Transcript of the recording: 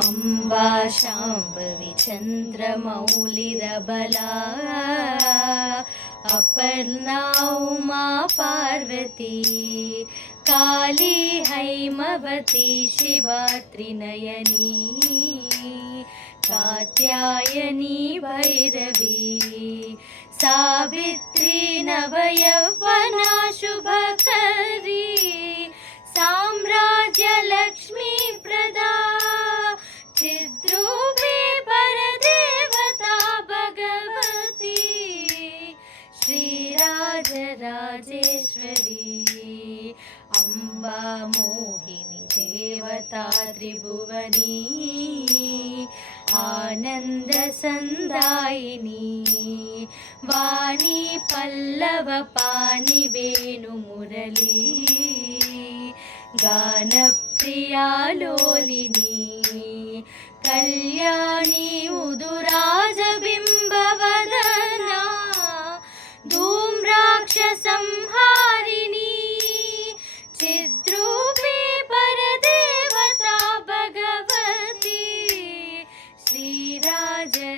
अम्बा शाम्भवी चन्द्रमौलिरबला अपर्णा उमा पार्वती काली हैमवती शिवा त्रिनयनी कात्यायनी भैरवी सावित्री नवयौवना शुभकरी साम्राज्य लक्ष्मी प्रदा चिद्रूपी परदेवता भगवती श्रीराजराजेश्वरी अम्बा मोहिनी देवता त्रिभुवनी आनंद संदायिनी वाणी पल्लव पाणि वेणु मुरली गानप्रिया लोलिनी कल्याणी उदुराजबिम्बवदना धूम्राक्षसंहारिणी चिद्रूपी परदेवता भगवती श्रीराजराजेश्वरी।